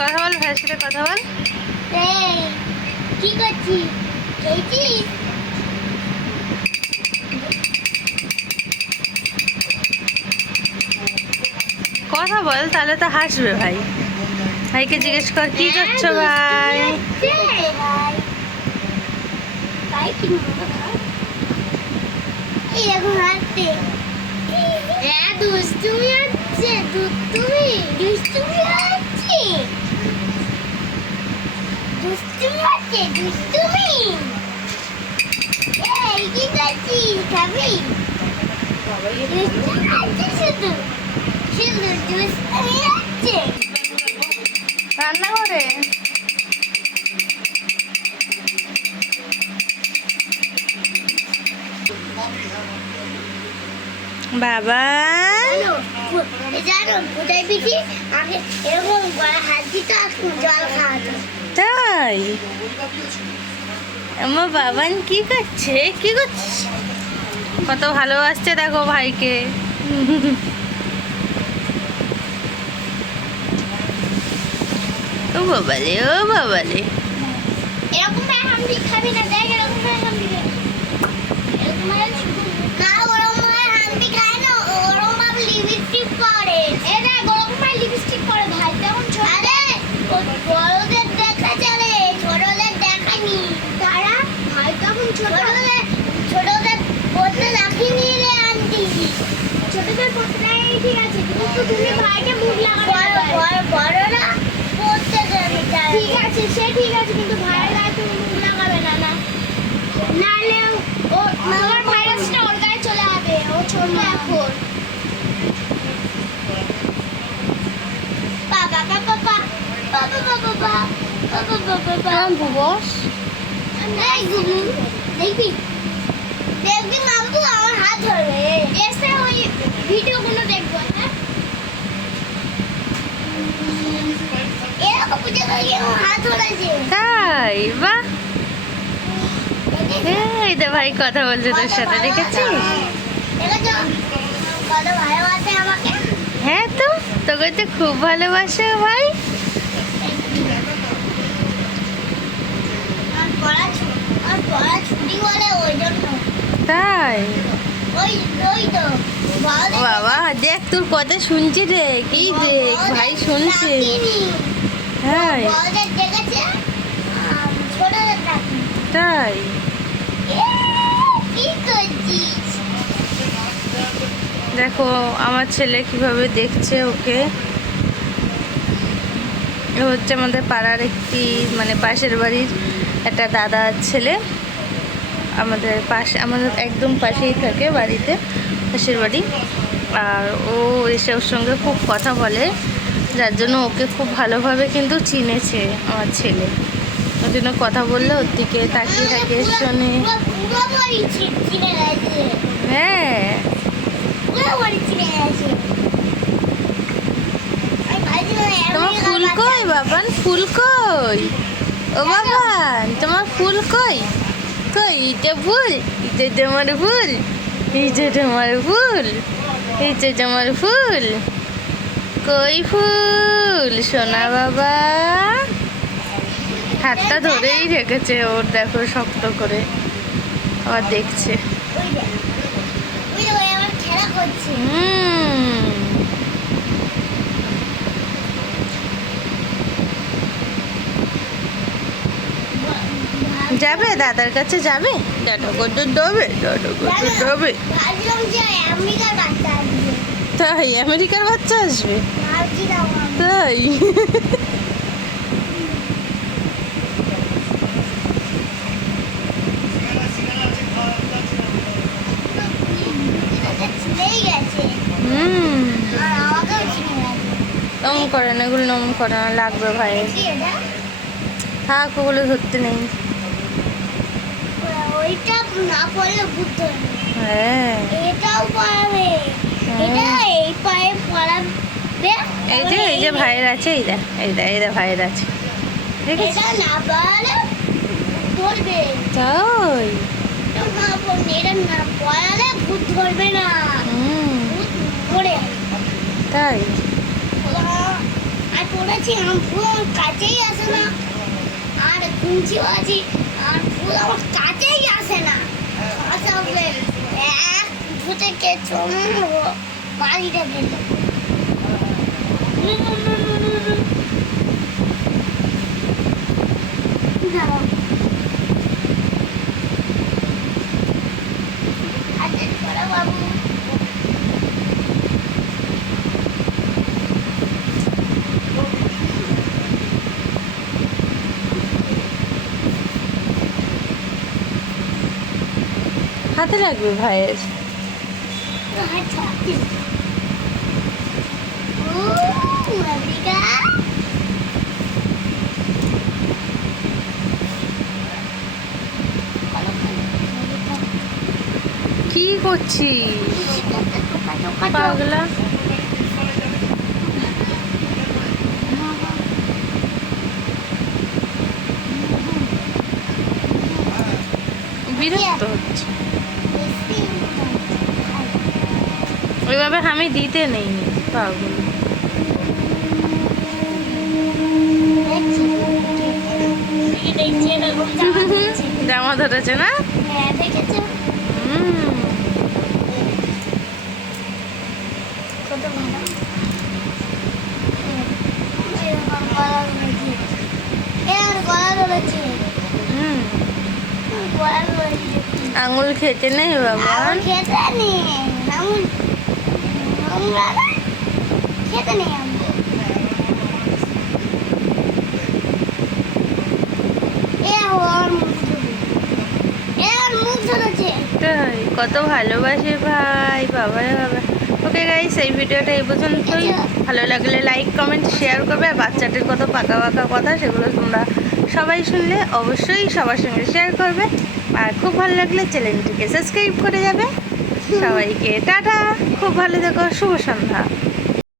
কথা বল ভাইয়ের সাথে কথা বল। কি করছিস? খেয়েছিস? কথা বল তাহলে তো হাসবে ভাই। ভাইকে জিজ্ঞেস কর কি করছ ভাই? হাসতে হ্যাঁ দুষ্টুমি হচ্ছে দুষ্টুমি দুষ্টুমি হচ্ছে। দুষ্টুমি হচ্ছে দুষ্টুমি এই কি করছিস খাবি দুষ্টুমি হচ্ছে শুধু শুধু দুষ্টুমি হচ্ছে রান্না করে বাবা। জানো কোথায় পিঠি আগে এরকম গলা হাত দিত জল খাওয়াতো। তাই? আমার বাবান কি করছে? কি করছে কত ভালোবাসছে দেখো ভাইকে। ও বাবা রে ও বাবা রে ঠিক আছে সে ঠিক আছে কিন্তু ভাইয়ের গায়ে তুমি মুখ লাগাবে না না। নাহলে ও তোমার ভাইরাসটা ওর গায়ে চলে যাবে ও ছোট এখন বাবা বাবা বাবা। বাবা বাবা বাবা বাবা বাবা বস। এই গুবু দেখবি? দেখবি মামু আমার হাত ধরবে। এসে ওই ভিডিওগুলো দেখব হ্যাঁ? এরকম পুজো করে আমার হাত ধরেছে তাই বাহ। এই দে ভাই কথা বলছে তোর সাথে দেখেছিস? আমাকে। হ্যাঁ তো তোকে তো খুব ভালোবাসে ভাই। পড়া ছুটি বলে ওই জন্য। তাই? বাবা, দেখ তোর কথা শুনছি রে, কি দেখ ভাই শুনছে। তাই। করছিস দেখো, আমার ছেলে কীভাবে দেখছে ওকে। হচ্ছে আমাদের পাড়ার একটি মানে পাশের বাড়ির একটা দাদার ছেলে। আমাদের পাশে, আমাদের একদম পাশেই থাকে বাড়িতে, পাশের বাড়ি। আর ও এসে ওর সঙ্গে খুব কথা বলে, যার জন্য ওকে খুব ভালোভাবে কিন্তু চিনেছে আমার ছেলে। ওর জন্য কথা বললে ওর দিকে তাকিয়ে তাকিয়ে শোনে। হ্যাঁ। তোমার ফুল কই, বাবান? ফুল কই? ও বাবান, তোমার ফুল কই? কই এটা ভুল এটা আমার ভুল এইটা আমার ভুল এইটা আমার ফুল কই ফুল সোনা বাবা হাতটা ধরেই রেখেছে ওর দেখো শক্ত করে। আবার দেখছে। হুম। যাবে? দাদার কাছে যাবে? তাই? আমেরিকার বাচ্চা আসবে? তাই? নম করে না এগুলো নম করে না লাগবে ভাই। হ্যাঁ ওগুলো ধরতে নেই। ওইটা না পড়লে বুঝতে হ্যাঁ। এটাও পড়াবে। এটা এই পায়ে পড়াবে। এই যে এই যে ভাইয়ের আছে এই দেখ এই দেখ এই দেখ ভাইয়ের আছে। এটা না পড়ালে ধরবে তাই? না পড়লে এটা না পড়ালে ভূত ধরবে না। ভূত ধরে তাই? আর পড়েছি আম আমার কাছেই আসে না। আর কুঞ্চিও আছে। ফুল আসে না। আচ্ছা বাড়িটা দাঁড়াও হাতে করে বাবু হাতে লাগবে ভাইয়ের? কি করছিস? পাগলা। বিরক্ত হচ্ছে। ওইভাবে আমি দিতে নেই পাগল জামা ধরেছে না? আঙুল খেতে নেই বাবা। খেতে নেই আমরা খেতে নেই তাই কত ভালোবাসে ভাই বাবা বাবা। ওকে গাইস এই ভিডিওটা এই পর্যন্তই। ভালো লাগলে লাইক কমেন্ট শেয়ার করবে। আর বাচ্চাটির কত পাকা পাকা কথা সেগুলো তোমরা সবাই শুনলে অবশ্যই সবার সঙ্গে শেয়ার করবে। আর খুব ভালো লাগলে চ্যানেলটিকে সাবস্ক্রাইব করে যাবে। সবাইকে। টাটা। খুব ভালো থেকো। শুভ সন্ধ্যা।